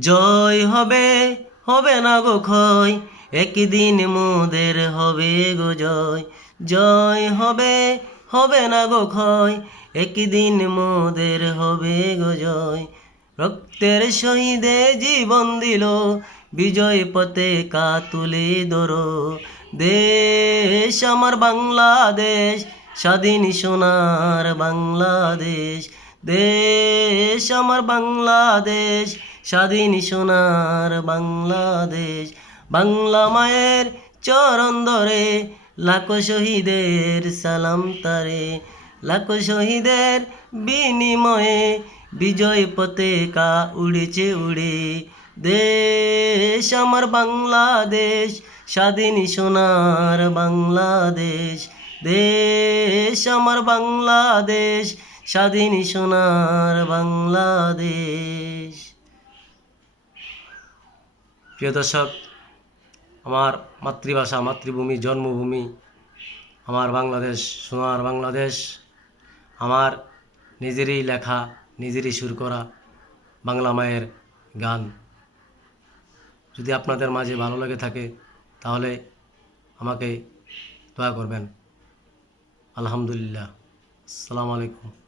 জয় হবে, হবে না গো ক্ষয়, একদিন মোদের হবে গো জয়। জয় হবে, হবে না গো ক্ষয়, একদিন মোদের হবে গো জয়। রক্তের শহীদে জীবন দিল, বিজয় পতাকা তুলে ধরো। দেশ আমার বাংলাদেশ, স্বাধীন সোনার বাংলাদেশ। দেশ আমার বাংলাদেশ, স্বাধীন সোনার বাংলাদেশ। বাংলা মায়ের চরণ ধরে, লাখো শহীদের সালাম তারে। লাখো শহীদের বিনিময়ে বিজয় পতাকা উড়েছে উড়ে। দেশ আমার বাংলাদেশ, স্বাধীন সোনার বাংলাদেশ। দেশ আমার বাংলাদেশ, স্বাধীন সোনার বাংলাদেশ। প্রিয় দর্শক, আমার মাতৃভাষা, মাতৃভূমি, জন্মভূমি আমার বাংলাদেশ, সোনার বাংলাদেশ। আমার নিজেরই লেখা, নিজেরই সুর করা বাংলা মায়ের গান যদি আপনাদের মাঝে ভালো লেগে থাকে তাহলে আমাকে দয়া করবেন। আলহামদুলিল্লাহ। আসসালামু আলাইকুম।